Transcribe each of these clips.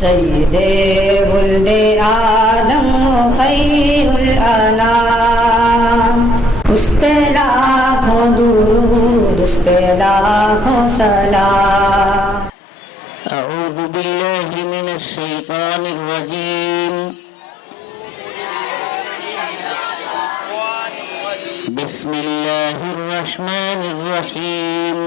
سيدي ولد آدم خير الأنام उस पे लाखों दुरूद उस पे लाखों सलाम أعوذ بالله من الشيطان الرجيم بسم الله الرحمن الرحيم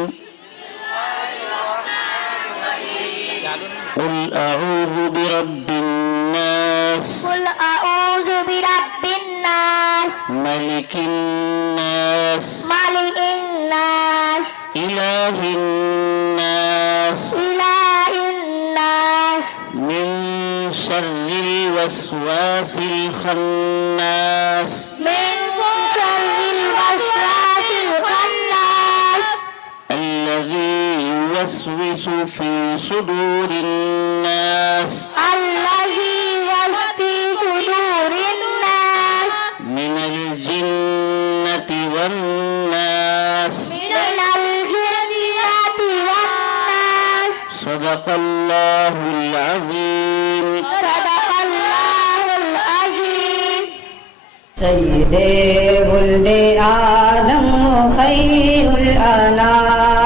قل أعوذ برب الناس قل أعوذ برب الناس ملك الناس ملك الناس إله الناس إله الناس من شر الوسواس الخناس من شر الوسواس الخناس الذي يوسوس في صدور الناس الذي يشفي صدور الناس من الجنة والناس من الجنة والناس صدق الله العظيم صدق الله العظيم سيدي ولد آدم خير الأنام